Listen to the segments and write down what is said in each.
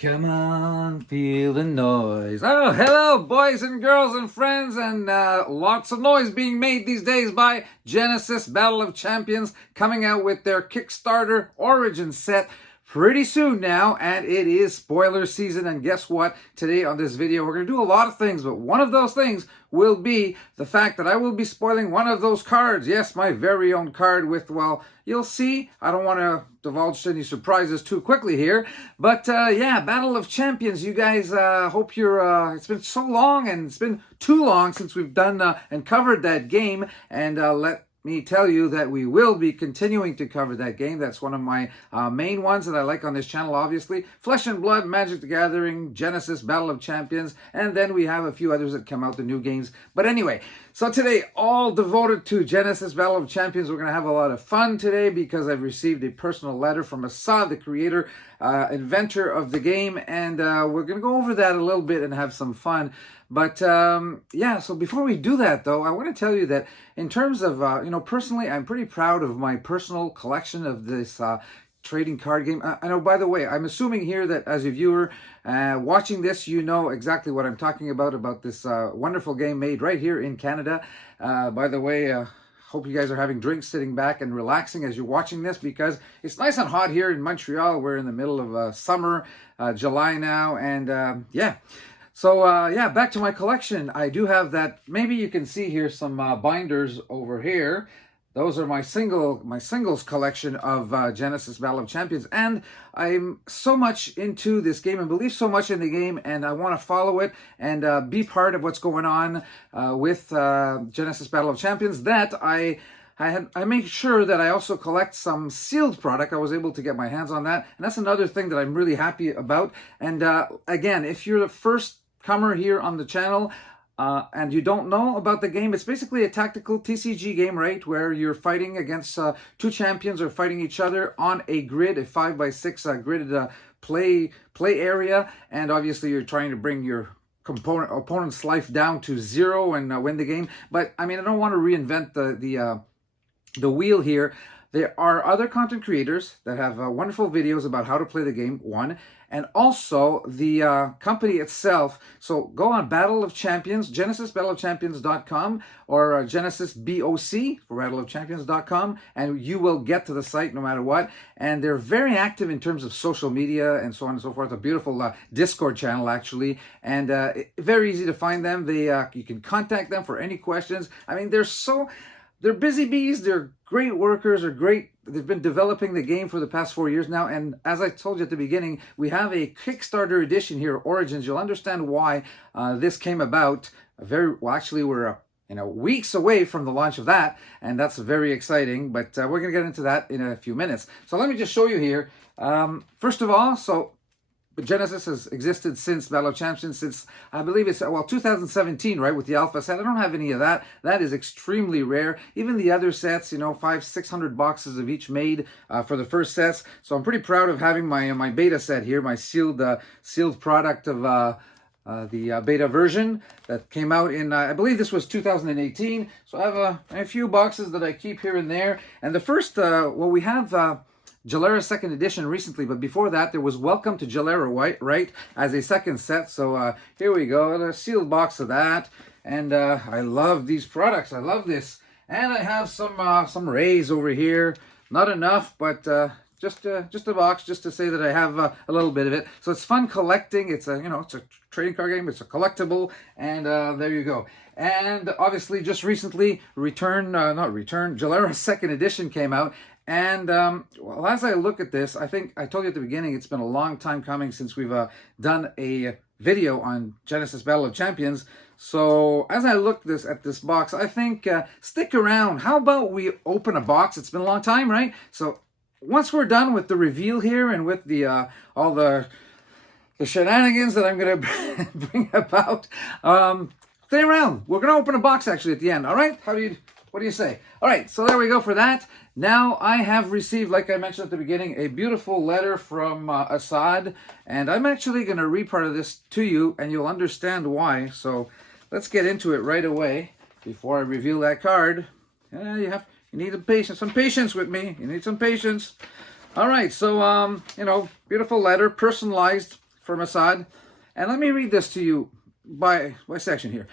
Come on, feel the noise. Oh, hello, boys and girls and friends, and lots of noise being made these days by Genesis Battle of Champions, coming out with their Kickstarter Origin set pretty soon now, and it is spoiler season. And guess what? Today on this video, we're going to do a lot of things, but one of those things will be the fact that I will be spoiling one of those cards. Yes, my very own card with, well, you'll see. I don't want to divulge any surprises too quickly here, but yeah, Battle of Champions. You guys, hope you're, it's been so long, and it's been too long since we've done and covered that game, and let me tell you that we will be continuing to cover that game. That's one of my main ones that I like on this channel, obviously. Flesh and Blood, Magic the Gathering, Genesis, Battle of Champions, and then we have a few others that come out, the new games. But anyway, so today, all devoted to Genesis Battle of Champions. We're going to have a lot of fun today because I've received a personal letter from Assad, the creator, inventor of the game, and we're going to go over that a little bit and have some fun. But yeah, so before we do that, though, I want to tell you that in terms of, personally, I'm pretty proud of my personal collection of this trading card game. I know, by the way, I'm assuming here that as a viewer watching this, you know exactly what I'm talking about this wonderful game made right here in Canada. By the way, hope you guys are having drinks, sitting back and relaxing as you're watching this, because it's nice and hot here in Montreal. We're in the middle of summer, July now, and yeah. So yeah, back to my collection. I do have that. Maybe you can see here some binders over here. Those are my singles collection of Genesis Battle of Champions, and I'm so much into this game and believe so much in the game, and I want to follow it and be part of what's going on with Genesis Battle of Champions, that I make sure that I also collect some sealed product. I was able to get my hands on that, and that's another thing that I'm really happy about. And again, if you're the first comer here on the channel, and you don't know about the game, it's basically a tactical TCG game, right? Where you're fighting against two champions or fighting each other on a grid, a 5x6 gridded play area, and obviously you're trying to bring your opponent's life down to 0 and win the game. But I mean, I don't want to reinvent the wheel here. There are other content creators that have wonderful videos about how to play the game, one, and also the company itself. So go on Battle of Champions, GenesisBattleofChampions.com, or Genesis BOC for BattleofChampions.com, and you will get to the site no matter what. And they're very active in terms of social media and so on and so forth. A beautiful Discord channel, actually, and very easy to find them. You can contact them for any questions. I mean, they're busy bees, they're great workers, they've been developing the game for the past 4 years now, and as I told you at the beginning, we have a Kickstarter edition here, Origins. You'll understand why this came about. Actually, we're weeks away from the launch of that, and that's very exciting, but we're going to get into that in a few minutes. So let me just show you here. First of all, Genesis has existed since Battle of Champions, since I believe it's 2017, right, with the alpha set. I don't have any of that. That is extremely rare. Even the other sets, 500-600 boxes of each made for the first sets. So I'm pretty proud of having my beta set here, my sealed product of the beta version that came out in I believe this was 2018. So I have a few boxes that I keep here and there. And the first, we have Jalera 2nd edition recently, but before that there was Welcome to Jalera, right, as a second set. So here we go, a sealed box of that, and I love these products. I love this, and I have some rays over here. Not enough, but just a box, just to say that I have a little bit of it. So it's fun collecting. It's it's a trading card game. It's a collectible, and there you go. And obviously, just recently, Jalera 2nd edition came out. And well, as I look at this, I think I told you at the beginning, it's been a long time coming since we've done a video on Genesis Battle of Champions. So as I look at this box, I think stick around. How about we open a box? It's been a long time, right? So once we're done with the reveal here and with the all the shenanigans that I'm going to bring about, stay around. We're going to open a box actually at the end. All right? What do you say? All right, so there we go for that. Now I have received, like I mentioned at the beginning, a beautiful letter from Assad, and I'm actually going to read part of this to you, and you'll understand why. So let's get into it right away before I reveal that card. You need some patience with me. You need some patience. All right, so beautiful letter, personalized from Assad. And let me read this to you by section here.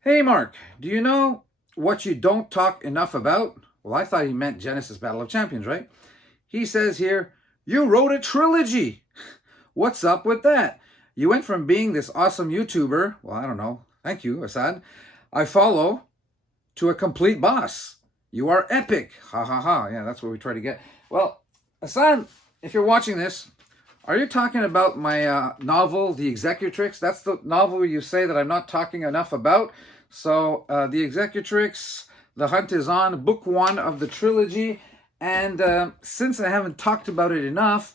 Hey, Mark, do you know what you don't talk enough about? Well, I thought he meant Genesis Battle of Champions, right? He says here, you wrote a trilogy. What's up with that? You went from being this awesome YouTuber, well, I don't know, thank you, Assad, I follow, to a complete boss. You are epic. Ha ha ha. Yeah, that's what we try to get. Well, Assad, if you're watching this, are you talking about my novel, The Executrix? That's the novel you say that I'm not talking enough about. So, The Executrix, The Hunt is On, book 1 of the trilogy. And since I haven't talked about it enough,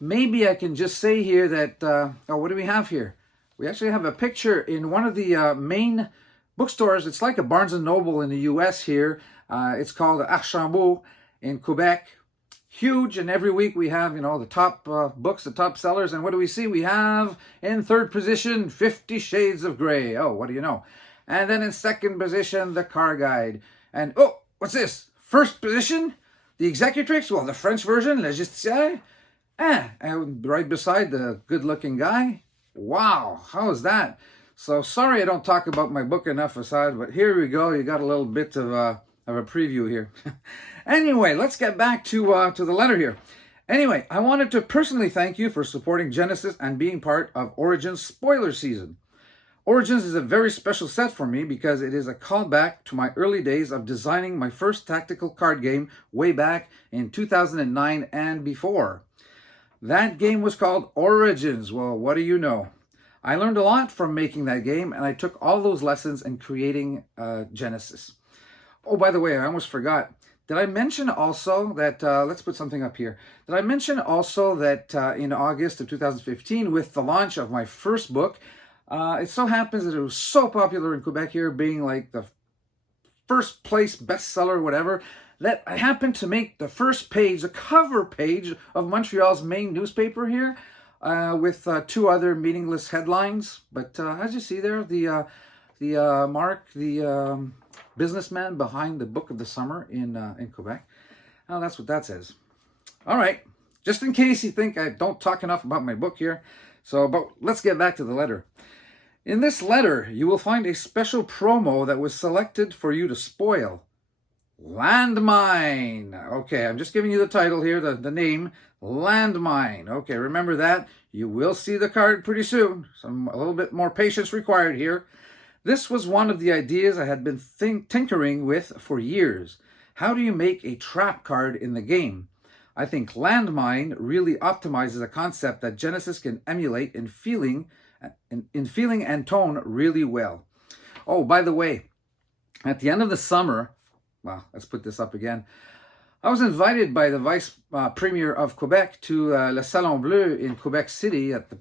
maybe I can just say here that, oh, what do we have here? We actually have a picture in one of the main bookstores. It's like a Barnes & Noble in the US here. It's called Archambault in Quebec. Huge, and every week we have, the top books, the top sellers. And what do we see? We have in third position, 50 Shades of Grey. Oh, what do you know? And then in second position, the Car Guide. And, oh, what's this? First position, The Executrix. Well, the French version, Le Justicier. And right beside the good-looking guy. Wow, how is that? So, sorry I don't talk about my book enough, Assad, but here we go. You got a little bit of a preview here. Anyway, let's get back to the letter here. Anyway, I wanted to personally thank you for supporting Genesis and being part of Origins spoiler season. Origins is a very special set for me because it is a callback to my early days of designing my first tactical card game way back in 2009 and before. That game was called Origins. Well, what do you know? I learned a lot from making that game, and I took all those lessons in creating Genesis. Oh, by the way, I almost forgot. Did I mention also that, let's put something up here. Did I mention also that in August of 2015, with the launch of my first book, it so happens that it was so popular in Quebec here, being like the first place bestseller, whatever, that I happened to make the first page, the cover page of Montreal's main newspaper here, with 2 other meaningless headlines. But as you see there, the Mark, the businessman behind the book of the summer in Quebec. Oh, that's what that says. All right, just in case you think I don't talk enough about my book here. But let's get back to the letter. In this letter, you will find a special promo that was selected for you to spoil. Landmine. Okay, I'm just giving you the title here, the name, Landmine. Okay, remember that. You will see the card pretty soon. A little bit more patience required here. This was one of the ideas I had been tinkering with for years. How do you make a trap card in the game? I think Landmine really optimizes a concept that Genesis can emulate in feeling and tone really well. Oh, by the way, at the end of the summer, well, let's put this up again. I was invited by the Vice Premier of Quebec to Le Salon Bleu in Quebec City at the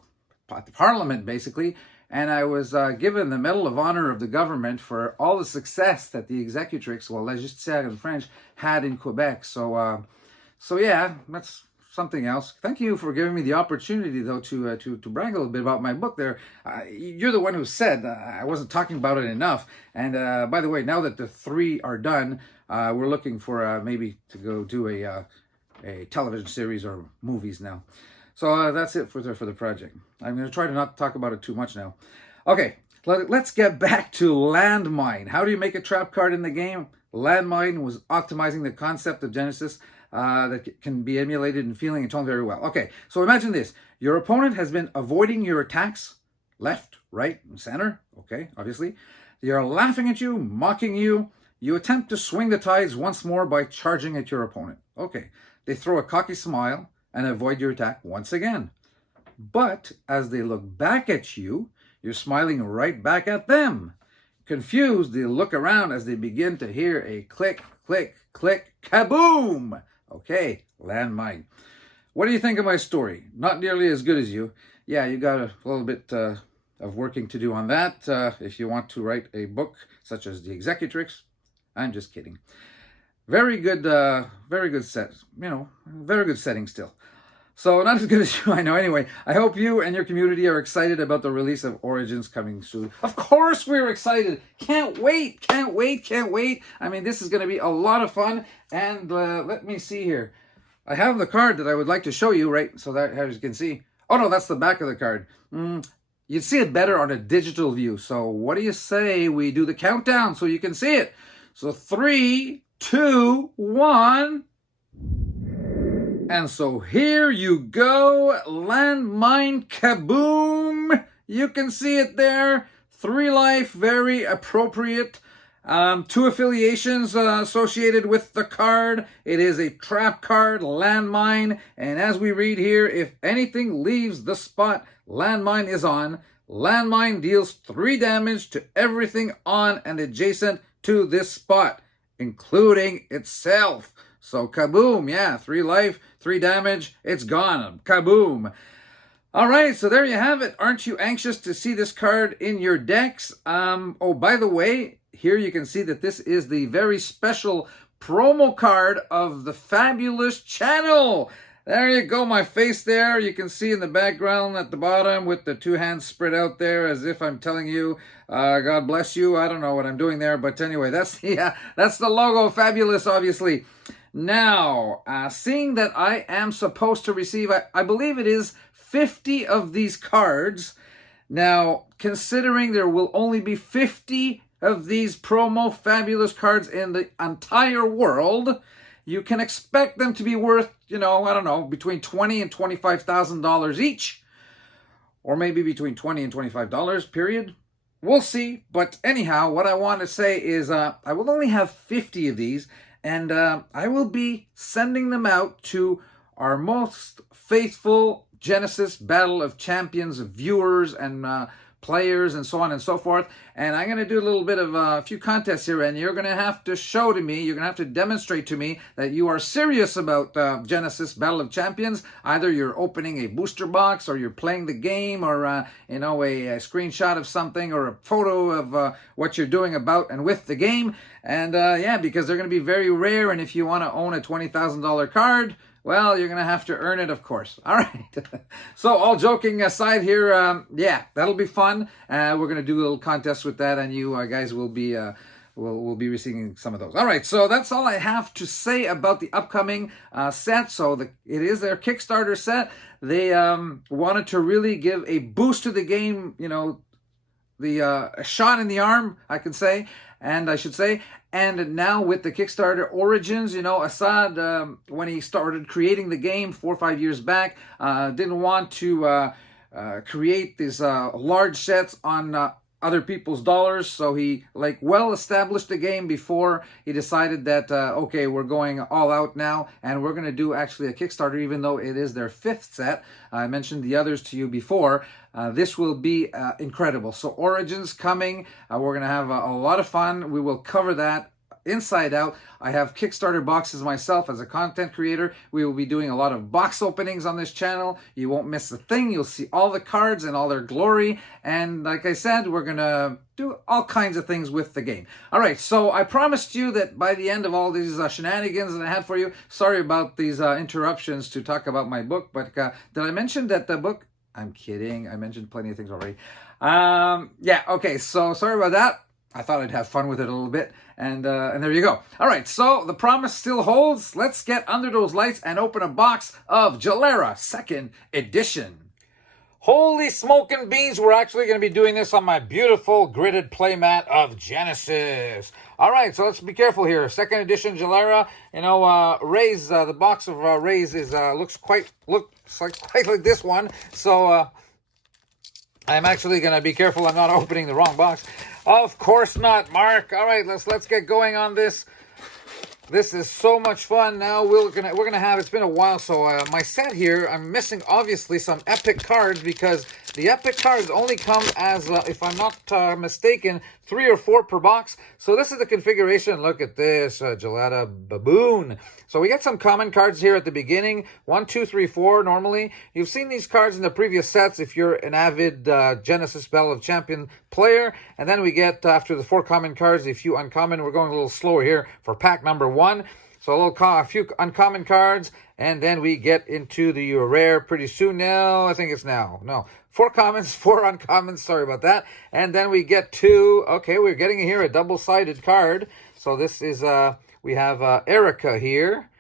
Parliament, basically. And I was given the Medal of Honor of the government for all the success that the Executrix, well, La Justicière in French, had in Quebec. So yeah, that's something else. Thank you for giving me the opportunity, though, to brag a little bit about my book there. You're the one who said I wasn't talking about it enough. And by the way, now that the 3 are done, we're looking for maybe to go do a television series or movies now. So that's it for the project. I'm going to try to not talk about it too much now. Okay, let's get back to Landmine. How do you make a trap card in the game? Landmine was optimizing the concept of Genesis that can be emulated in feeling and tone very well. Okay, so imagine this. Your opponent has been avoiding your attacks, left, right, and center. Okay, obviously. They are laughing at you, mocking you. You attempt to swing the tides once more by charging at your opponent. Okay, they throw a cocky smile and avoid your attack once again. But as they look back at you, you're smiling right back at them. Confused, they look around as they begin to hear a click, click, click, kaboom! Okay, Landmine. What do you think of my story? Not nearly as good as you. Yeah, you got a little bit of working to do on that. If you want to write a book such as The Executrix, I'm just kidding. Very good set. Very good setting still. So not as good as you, I know. Anyway, I hope you and your community are excited about the release of Origins coming soon. Of course we're excited. Can't wait. I mean, this is going to be a lot of fun. And let me see here. I have the card that I would like to show you, right? So that, as you can see. Oh, no, that's the back of the card. You'd see it better on a digital view. So what do you say we do the countdown so you can see it? So 3, 2, 1. And so here you go. Landmine kaboom. You can see it there. 3 life, very appropriate. 2 affiliations associated with the card. It is a trap card, landmine. And as we read here, if anything leaves the spot landmine is on, landmine deals 3 damage to everything on and adjacent to this spot, including itself. So kaboom, yeah, 3 life, 3 damage, it's gone. Kaboom. All right, so there you have it. Aren't you anxious to see this card in your decks? Oh, by the way, here you can see that this is the very special promo card of the Fabulous channel. There you go, my face there. You can see in the background at the bottom with the 2 hands spread out there as if I'm telling you, God bless you. I don't know what I'm doing there, but anyway, that's the logo, Fabulous, obviously. Now, seeing that I am supposed to receive, I believe it is 50 of these cards. Now, considering there will only be 50 of these promo Fabulous cards in the entire world, you can expect them to be worth, I don't know, between $20,000 and $25,000 each. Or maybe between $20 and $25, period. We'll see. But anyhow, what I want to say is I will only have 50 of these, and I will be sending them out to our most faithful Genesis Battle of Champions viewers and players and so on and so forth. And I'm going to do a little bit of a few contests here, and you're going to have to show to me, you're going to have to demonstrate to me that you are serious about Genesis Battle of Champions. Either you're opening a booster box, or you're playing the game, or a screenshot of something, or a photo of what you're doing about and with the game. And yeah, because they're going to be very rare, and if you want to own a $20,000 card, well, you're going to have to earn it, of course. All right. So all joking aside here, yeah, that'll be fun. We're going to do a little contest with that, and you guys will be will be receiving some of those. All right, so that's all I have to say about the upcoming set. So it is their Kickstarter set. They wanted to really give a boost to the game, a shot in the arm, I should say. And now with the Kickstarter Origins, Assad, when he started creating the game 4 or 5 years back, didn't want to create these large sets on other people's dollars. So he established the game before he decided that, okay, we're going all out now, and we're going to do actually a Kickstarter, even though it is their 5th set. I mentioned the others to you before. This will be incredible. So Origins coming. We're going to have a lot of fun. We will cover that inside out. I have Kickstarter boxes myself as a content creator. We will be doing a lot of box openings on this channel. You won't miss a thing. You'll see all the cards in all their glory. And like I said, we're going to do all kinds of things with the game. All right, so I promised you that by the end of all these shenanigans that I had for you, sorry about these interruptions to talk about my book, but did I mention that the book... I'm kidding. I mentioned plenty of things already. Yeah, okay, so sorry about that. I thought I'd have fun with it a little bit, and there you go. All right, so the promise still holds. Let's get under those lights and open a box of Jalera 2nd edition. Holy smoking beans, we're actually going to be doing this on my beautiful gridded playmat of Genesis. All right, so let's be careful here. 2nd edition Jalera, Rays, the box of Rays looks quite like this one. So I'm actually going to be careful I'm not opening the wrong box. Of course not, Mark. All right, let's get going on this. This is so much fun. Now we're gonna have. It's been a while, so my set here. I'm missing obviously some epic cards because the epic cards only come as, if I'm not mistaken, 3 or 4 per box. So this is the configuration. Look at this, Gelada Baboon. So we get some common cards here at the beginning. 1, 2, 3, 4 normally. You've seen these cards in the previous sets if you're an avid Genesis Battle of Champion player. And then we get, after the 4 common cards, a few uncommon. We're going a little slower here for pack number 1. So a few uncommon cards, and then we get into the rare pretty soon. Now, I think it's now. No, 4 commons, 4 uncommons. Sorry about that. And then we get to, okay, we're getting here a double-sided card. So this is, we have Erica here.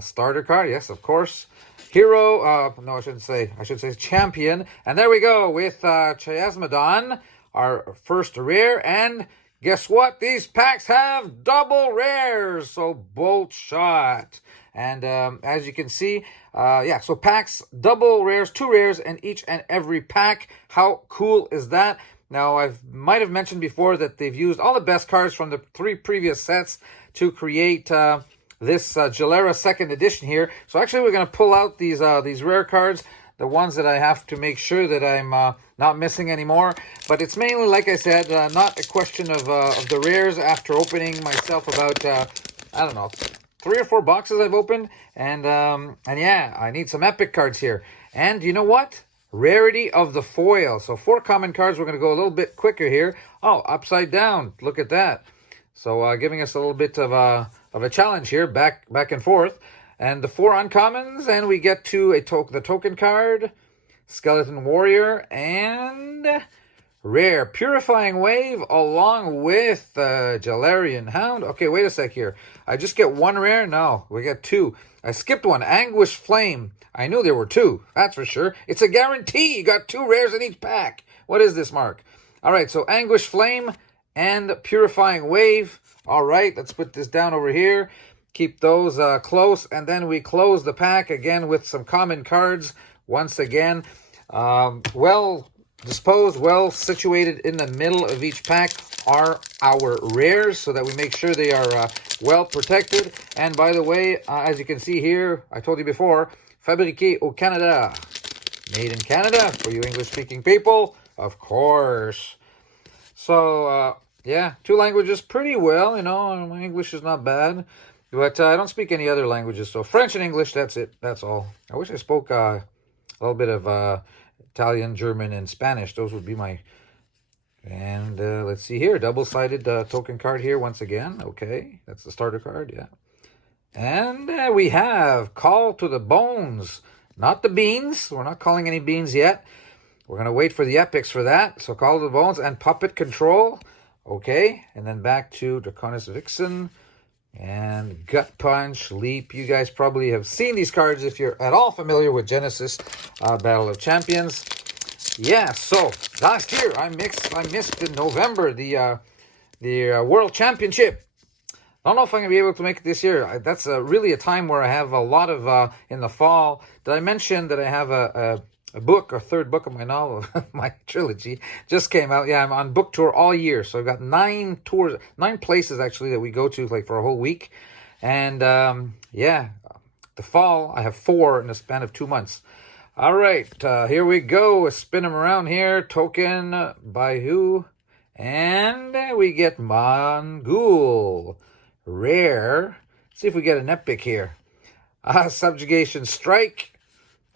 Starter card, yes, of course. hero, no, I shouldn't say, I should say champion. And there we go with Chasmodon, our first rare. And guess what? These packs have double rares, so bolt shot. And as you can see, yeah, so packs, double rares, 2 rares in each and every pack. How cool is that? Now, I might have mentioned before that they've used all the best cards from the 3 previous sets to create this Gilera second edition here. So actually, we're going to pull out these rare cards, the ones that I have to make sure that I'm not missing anymore. But it's mainly, like I said, not a question of the rares after opening myself about, I don't know, 3 or 4 boxes I've opened. And yeah, I need some epic cards here. And you know what? Rarity of the foil. So 4 common cards. We're going to go a little bit quicker here. Oh, upside down. Look at that. So giving us a little bit of a challenge here, back and forth. And the 4 uncommons, and we get to the token card, Skeleton Warrior, and rare Purifying Wave, along with Jalarian Hound. Okay, wait a sec here. I just get 1 rare? No, we get 2. I skipped 1. Anguish Flame. I knew there were 2. That's for sure. It's a guarantee. You got 2 rares in each pack. What is this, Mark? All right, so Anguish Flame and Purifying Wave. All right, let's put this down over here. Keep those close, and then we close the pack again with some common cards. Once again, well disposed, well situated in the middle of each pack are our rares, so that we make sure they are well protected. And by the way, as you can see here, I told you before, fabriqué au Canada, made in Canada for you English-speaking people, of course. So yeah, 2 languages pretty well, you know. My English is not bad. But I don't speak any other languages, so French and English, that's it. That's all. I wish I spoke a little bit of Italian, German, and Spanish. Those would be my... And let's see here. Double-sided token card here once again. Okay, that's the starter card, yeah. And we have Call to the Bones. Not the beans. We're not calling any beans yet. We're going to wait for the epics for that. So Call to the Bones and Puppet Control. Okay, and then back to Draconis Vixen. And Gut Punch, Leap. You guys probably have seen these cards if you're at all familiar with Genesis Battle of Champions. Yeah, so last year I missed in November the World Championship. I don't know if I'm going to be able to make it this year. That's really a time where I have a lot of, in the fall. Did I mention that I have a book, a 3rd book of my novel, my trilogy, just came out. Yeah, I'm on book tour all year. So I've got 9 tours, 9 places actually that we go to like for a whole week. And yeah, the fall, I have 4 in the span of 2 months. All right, here we go. Spin them around here. Token by who? And we get Mongul. Rare. Let's see if we get an epic here. Subjugation Strike.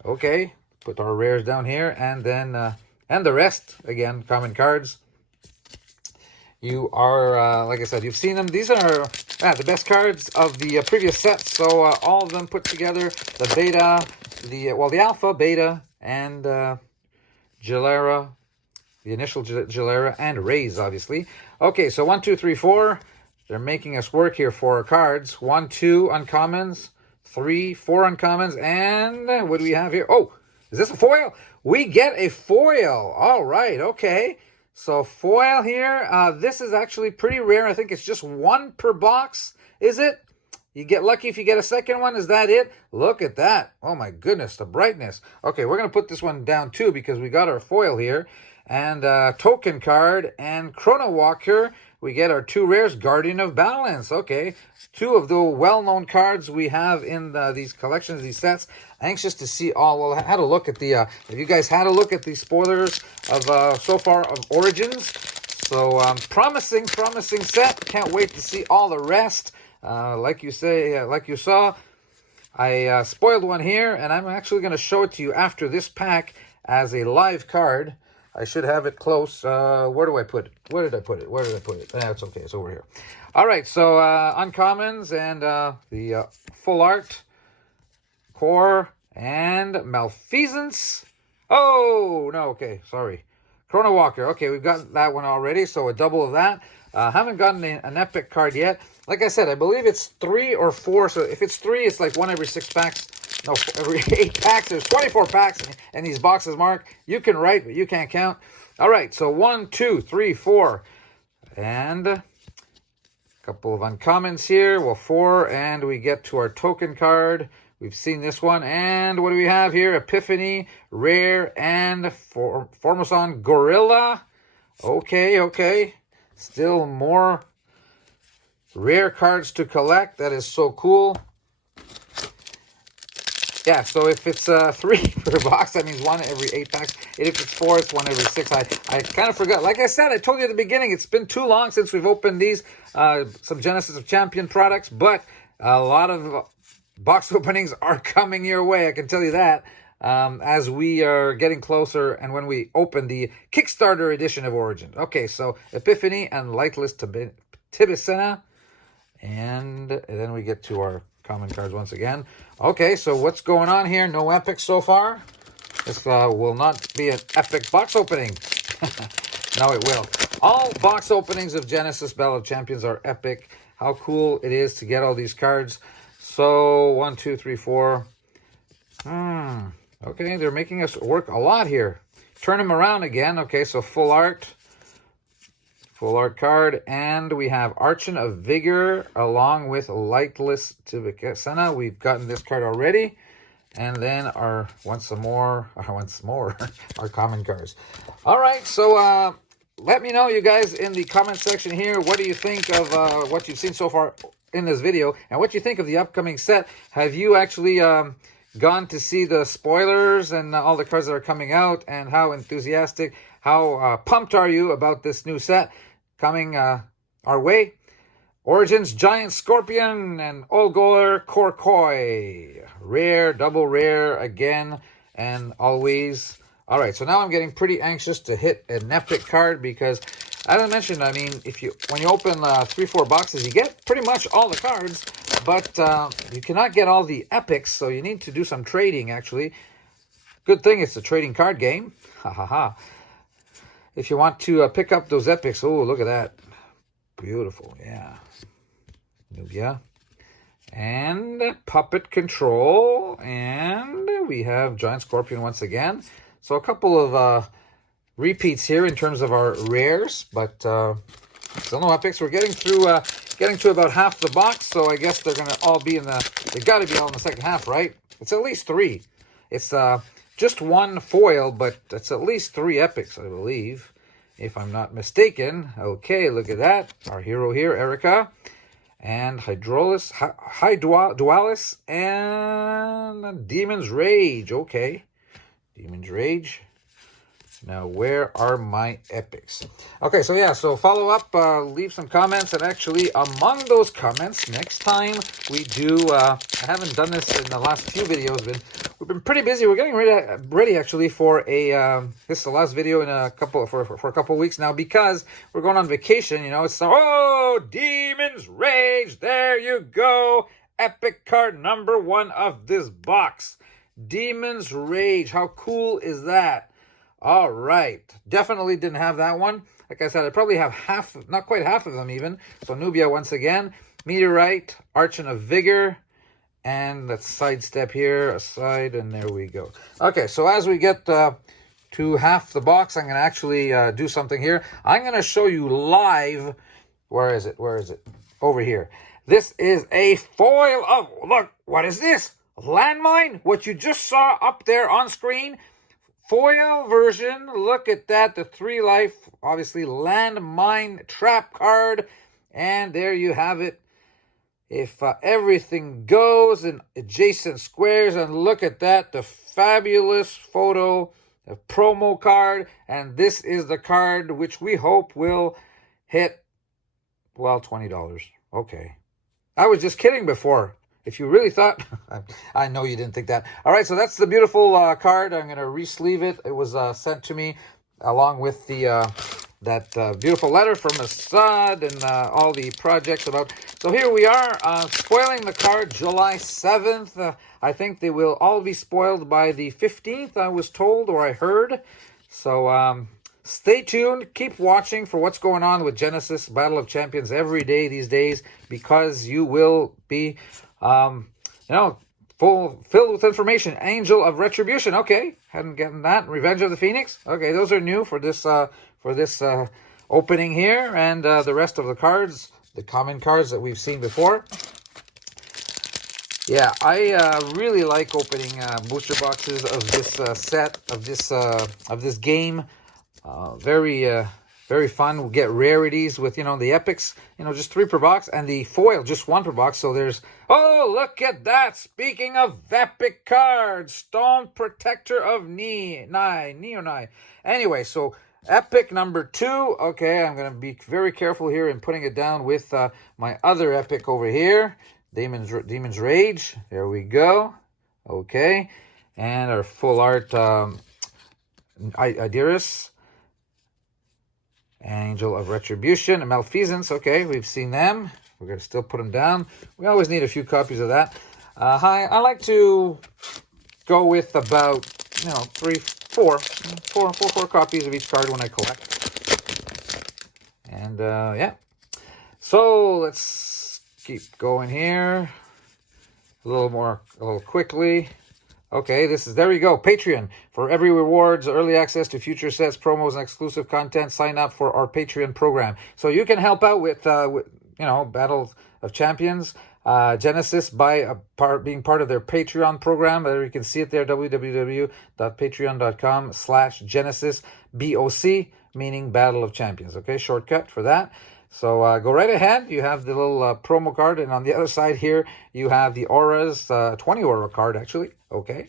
Okay. Put our rares down here, and then and the rest again, common cards. You are like I said, you've seen them. These are the best cards of the previous sets. So all of them put together, the beta, the alpha, beta, and Gilera, the initial Gilera, and Rays, obviously. Okay, so 1, 2, 3, 4. They're making us work here for our cards. 1, 2 uncommons, 3, 4 uncommons, and what do we have here? Oh. Is this a foil? We get a foil. All right, okay. So foil here. This is actually pretty rare. I think it's just 1 per box. Is it? You get lucky if you get a second one. Is that it? Look at that. Oh my goodness, the brightness. Okay, we're going to put this one down too because we got our foil here. And token card and Chrono Walker. We get our 2 rares, Guardian of Balance. Okay, 2 of the well-known cards we have in these collections, these sets. Anxious to see all. Well, I had a look at the. If you guys had a look at the spoilers of so far of Origins, so promising set. Can't wait to see all the rest. Like you say, like you saw, I spoiled one here, and I'm actually going to show it to you after this pack as a live card. I should have it close. Where do I put it? Where did I put it? Where did I put it? It's okay. It's over here. All right. So uncommons and the full art, core, and malfeasance. Oh no. Okay. Sorry. Chrono Walker. Okay, we've got that one already. So a double of that. Haven't gotten an epic card yet. Like I said, I believe it's 3 or 4. So if it's 3, it's like 1 every 6 packs. no, every 8 packs. There's 24 packs in these boxes, Mark. You can write, but you can't count. All right, so 1, 2, 3, 4. And a couple of uncommons here. Well, 4, and we get to our token card. We've seen this one. And what do we have here? Epiphany, Rare, and Formosan Gorilla. Okay. Still more rare cards to collect. That is so cool. Yeah, so if it's 3 per box, that means 1 every 8 packs. And if it's 4, it's 1 every 6. I kind of forgot. Like I said, I told you at the beginning, it's been too long since we've opened these, some Genesis of Champion products, but a lot of box openings are coming your way, I can tell you that, as we are getting closer and when we open the Kickstarter edition of Origin. Okay, so Epiphany and Lightless Tibicena. And then we get to our common cards once again. Okay, so what's going on here? No epics so far. This will not be an epic box opening. No, it will. All box openings of Genesis Battle of Champions are epic. How cool it is to get all these cards. So 1, 2, 3, 4. Okay, they're making us work a lot here. Turn them around again. Okay, so full art card, and we have Archon of Vigor along with Lightless Tibicena. We've gotten this card already, and then our once more our common cards. All right, so let me know, you guys, in the comment section here, what do you think of what you've seen so far in this video, and what you think of the upcoming set. Have you actually gone to see the spoilers and all the cards that are coming out, and how enthusiastic, how pumped are you about this new set coming our way? Origins Giant Scorpion and Olgor Korkoi. Rare, double rare again and always. All right, so now I'm getting pretty anxious to hit an epic card because, as I mentioned, I mean, when you open 3-4 boxes, you get pretty much all the cards, but you cannot get all the epics, so you need to do some trading, actually. Good thing it's a trading card game. Ha ha ha. If you want to pick up those epics, oh, look at that. Beautiful, yeah. Nubia. And Puppet Control. And we have Giant Scorpion once again. So a couple of repeats here in terms of our rares, but still no epics. We're getting to about half the box, so I guess they're going to all be they got to be all in the second half, right? It's at least 3. It's just 1 foil, but it's at least 3 epics, I believe, if I'm not mistaken. Okay, look at that. Our hero here, Erica, and Dualis, and Demon's Rage. Okay, Demon's Rage. Now, where are my epics? Okay, so yeah, so follow up, leave some comments, and actually, among those comments, next time we do, I haven't done this in the last few videos, we've been pretty busy. We're getting ready actually for this is the last video in a couple of weeks now, because we're going on vacation, you know. It's, Demon's Rage, there you go. Epic card number 1 of this box. Demon's Rage, how cool is that? All right, definitely didn't have that one. Like I said, I probably have half, not quite half of them even. So Nubia once again, Meteorite, Archon of Vigor, and let's sidestep here, aside, and there we go. Okay, so as we get to half the box, I'm going to actually do something here. I'm going to show you live. Where is it? Over here. This is a foil of, look, what is this? Landmine? What you just saw up there on screen? Foil version, look at that, the 3 life, obviously landmine trap card, and there you have it. If everything goes in adjacent squares, and look at that, the fabulous photo, the promo card, and this is the card which we hope will hit, well, $20. Okay. I was just kidding before. If you really thought, I know you didn't think that. All right, so that's the beautiful card. I'm going to re-sleeve it. It was sent to me along with the that beautiful letter from Assad and all the projects about. So here we are, spoiling the card July 7th. I think they will all be spoiled by the 15th, I was told, or I heard. So stay tuned. Keep watching for what's going on with Genesis Battle of Champions every day these days, because you will be... filled with information. Angel of Retribution. Okay, hadn't gotten that. Revenge of the Phoenix. Okay, those are new for this opening here, and the rest of the cards, the common cards that we've seen before. Yeah, I really like opening booster boxes of this set, of this game. Very fun. We'll get rarities with, the epics, just 3 per box, and the foil, just 1 per box. So there's, oh, look at that. Speaking of epic cards, Stone Protector of Ni. Anyway, so epic number 2. Okay, I'm going to be very careful here in putting it down with my other epic over here. Demon's Rage. There we go. Okay. And our full art Idiris. Angel of Retribution. And Malfeasance. Okay, we've seen them. We're going to still put them down. We always need a few copies of that. I like to go with about, 4 copies of each card when I collect. And, yeah. So, let's keep going here. A little quickly. Okay, there we go. Patreon. For every rewards, early access to future sets, promos, and exclusive content, sign up for our Patreon program. So you can help out with Battle of Champions, Genesis by being part of their Patreon program. There you can see it there, www.patreon.com/GenesisBOC, meaning Battle of Champions. Okay, shortcut for that. So go right ahead. You have the little promo card, and on the other side here, you have the auras, 20 aura card actually. Okay,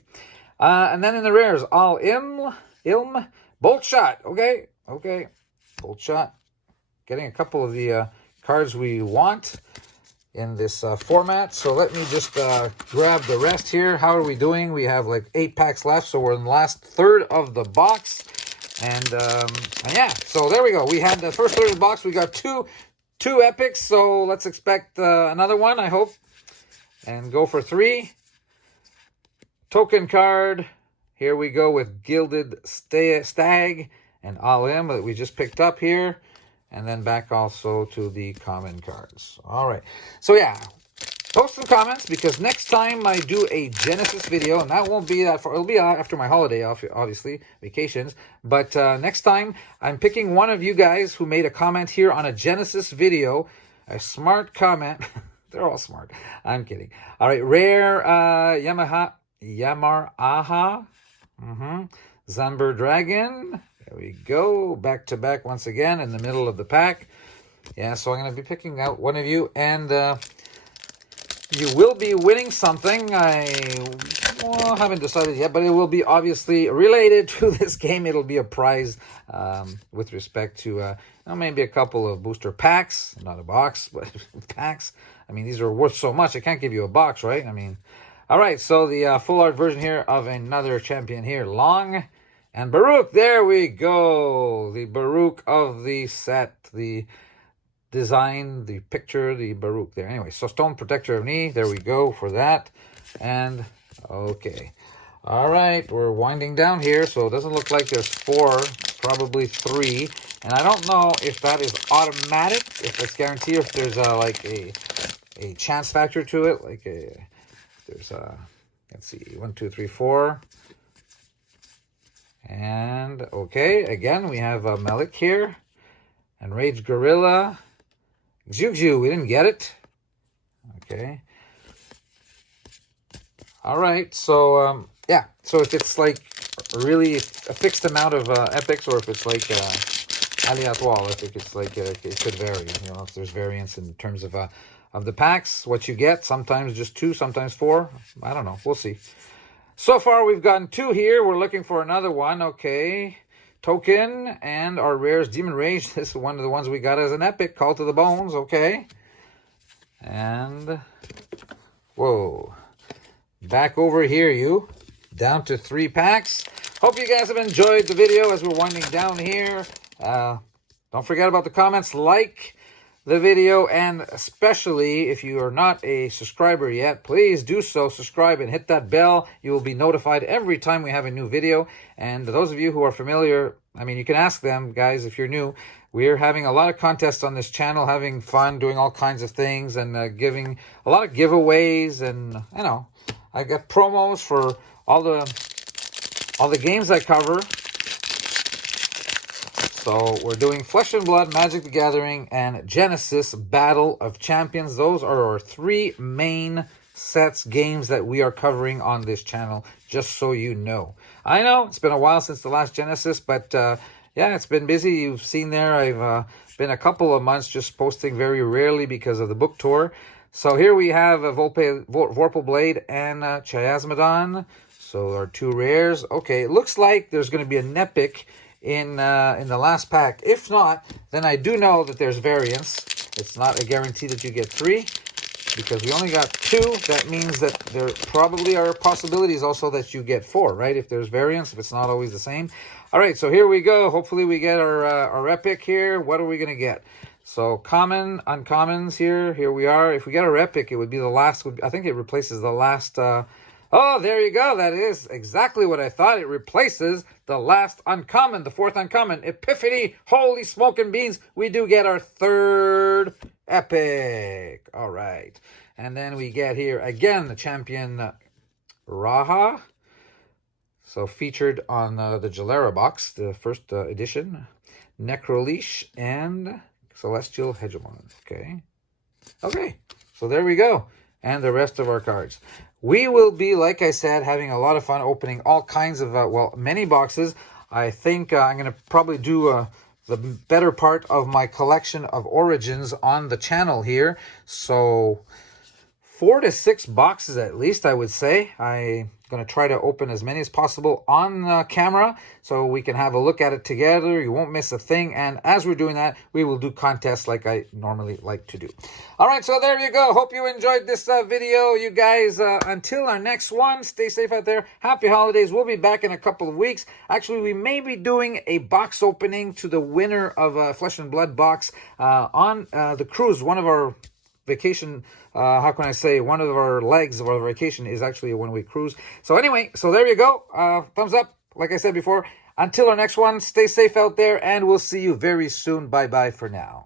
and then in the rares, all Ilm, Bolt Shot. Okay, Bolt Shot. Getting a couple of the cards we want in this format. So let me just grab the rest here. How are we doing? We have like 8 packs left, so we're in the last third of the box. And yeah, so there we go. We had the first third of the box. We got two epics, so let's expect another one, I hope. And go for 3. Token card. Here we go with Gilded Stag and Alim that we just picked up here. And then back also to the common cards. All right. So yeah, post some comments, because next time I do a Genesis video, and that won't be that far, it'll be after my holiday, obviously, vacations. But next time, I'm picking one of you guys who made a comment here on a Genesis video, a smart comment. They're all smart. I'm kidding. All right, rare Yamaraha, Zanber Dragon. There we go. Back to back once again in the middle of the pack. Yeah, so I'm going to be picking out one of you, and you will be winning something. I haven't decided yet, but it will be obviously related to this game. It'll be a prize with respect to maybe a couple of booster packs. Not a box, but packs. I mean, these are worth so much. I can't give you a box, right? I mean, all right. So the full art version here of another champion here. Long and Baruch. There we go. The Baruch of the set. The design, the picture, the Baruch there. Anyway, so Stone Protector of Ni, there we go for that. And okay, all right, we're winding down here, so it doesn't look like there's 4, probably 3, and I don't know if that is automatic, if it's guaranteed, if there's like a chance factor to it, like there's let's see, 1 2 3 4, and okay, again we have Melik here, and Rage Gorilla. Juju, we didn't get it. Okay. All right. So, yeah. So if it's like really a fixed amount of epics, or if it's like aléatoire, I think it's like it could vary. If there's variance in terms of the packs, what you get. Sometimes just 2, sometimes 4. I don't know. We'll see. So far, we've gotten 2 here. We're looking for another one. Okay. Token, and our rares, Demon Rage. This is one of the ones we got as an epic, Call to the Bones. Okay. And whoa, back over here, you down to 3 packs. Hope you guys have enjoyed the video as we're winding down here. Don't forget about the comments, like the video, and especially if you are not a subscriber yet, please do so. Subscribe and hit that bell. You will be notified every time we have a new video. And those of you who are familiar, I mean, you can ask them, guys, if you're new. We're having a lot of contests on this channel, having fun, doing all kinds of things, and giving a lot of giveaways, and I got promos for all the games I cover. So we're doing Flesh and Blood, Magic the Gathering, and Genesis Battle of Champions. Those are our 3 main games that we are covering on this channel, just so you know. I know it's been a while since the last Genesis, but yeah, it's been busy. You've seen there, I've been a couple of months just posting very rarely because of the book tour. So here we have a Vorpal Blade and Chiasmodon. So our 2 rares. Okay, it looks like there's going to be an epic in the last pack. If not, then I do know that there's variance. It's not a guarantee that you get 3, because we only got 2. That means that there probably are possibilities also that you get 4, right? If there's variance, if it's not always the same. All right, so here we go. Hopefully we get our epic here. What are we going to get? So common, uncommons here. Here we are. If we get our epic, it would be the last. I think it replaces the last... oh, there you go. That is exactly what I thought. It replaces the last uncommon, the 4th uncommon. Epiphany. Holy smoking beans. We do get our 3rd epic. All right. And then we get here, again, the champion Raha. So featured on the Jalera box, the 1st edition. Necroleash and Celestial Hegemon. Okay. Okay. So there we go. And the rest of our cards. We will be, like I said, having a lot of fun opening all kinds of, well, many boxes. I think I'm going to probably do the better part of my collection of Origins on the channel here. So 4 to 6 boxes at least, I would say. I'm going to try to open as many as possible on camera so we can have a look at it together. You won't miss a thing. And as we're doing that, we will do contests like I normally like to do. All right, so there you go. Hope you enjoyed this video. You guys, until our next one, stay safe out there. Happy holidays. We'll be back in a couple of weeks. Actually, we may be doing a box opening to the winner of a Flesh and Blood box on the cruise. One of our vacation, how can I say, one of our legs of our vacation is actually a one-week cruise. So anyway, so there you go. Thumbs up, like I said before. Until our next one, stay safe out there, and we'll see you very soon. Bye-bye for now.